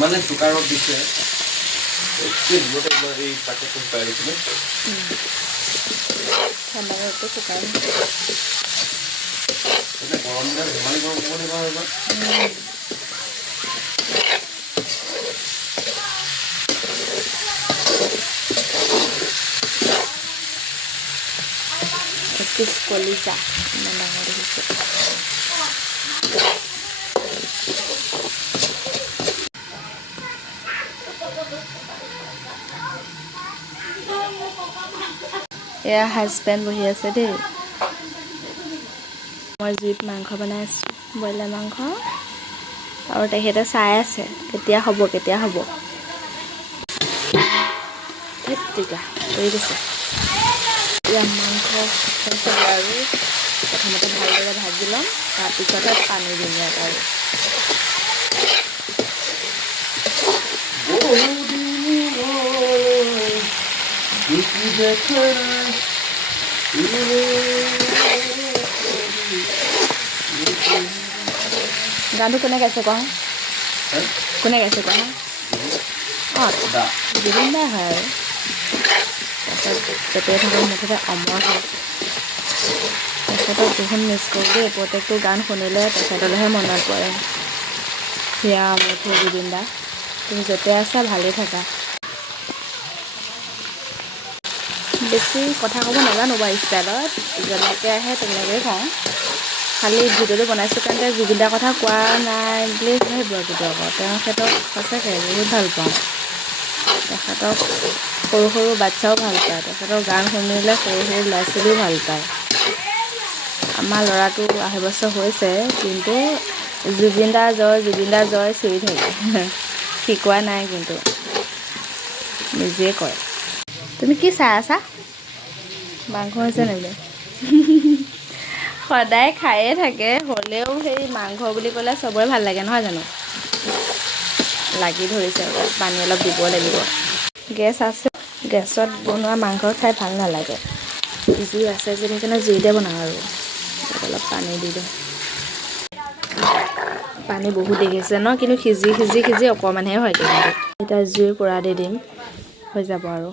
মানে চুকাৰত দিছে এই পাকেটটো পাই দিছিলে ঠাণ্ডা ৰ'দটো চুকাই এটা গৰম দিনত ধেমালি গৰম হ'ব লাগিব এইবাৰ পিছ কলিজা ইমান ডাঙৰ দেখিছে এয়া হাজবেণ্ড বহি আছে দেই মই জুইত মাংস বনাই আছোঁ ব্ৰইলাৰ মাংস আৰু তেখেতে চাই আছে কেতিয়া হ'ব কৰি দিছে এয়া মাংস আৰু প্ৰথমতে ভালদৰে ভাজি ল'ম তাৰপিছতহে পানী দিম ইয়াত আৰু গানটো কোনে গাইছে কোৱা কোনে গাইছে কোৱা অঁ জুবিন দাই হয় আৰু তাৰপিছত যেতিয়া থাকক মুঠতে অমৰ হয় তেখেতক বহুত মিছ কৰোঁ দেই প্ৰত্যেকটো গান শুনিলে তেখেতলৈহে মনত পৰে হিয়া মুঠি জুবিন দা তুমি যেতিয়া আছা ভালেই থাকা বেছি কথা ক'ব নাজানো বাৰু ষ্টাইলত যেনেকৈ আহে তেনেকৈয়ে কওঁ খালি ভিডিঅ'টো বনাইছোঁ কাৰণে জুবিন দাৰ কথা কোৱা নাই বুলিয়ে ভাবিব কিন্তু আকৌ তেখেতক সঁচাকৈ বহুত ভাল পাওঁ তেখেতক সৰু সৰু বাচ্চাও ভাল পায় তেখেতৰ গান শুনিলে সৰু সৰু ল'ৰা ছোৱালীও ভাল পায় আমাৰ ল'ৰাটো 8 বছৰ হৈছে কিন্তু জুবিন দা জয় চিঞৰি থাকে শিকোৱা নাই কিন্তু নিজে কয় তুমি কি চাই আছা মাংস হৈছে নেকি সদায় খায়ে থাকে হ'লেও সেই মাংস বুলি ক'লে চবৰে ভাল লাগে নহয় জানো লাগি ধৰিছে পানী অলপ দিব লাগিব গেছ আছে গেছত বনোৱা মাংস খাই ভাল নালাগে জুই আছে যদি সেইকাৰণে জুইতে বনাওঁ আৰু অলপ পানী দি দিওঁ পানী বহুত দেখিছে ন কিন্তু সিজি অকণমানহে হয়গৈ কিন্তু এতিয়া জুই পৰা দি দিম হৈ যাব আৰু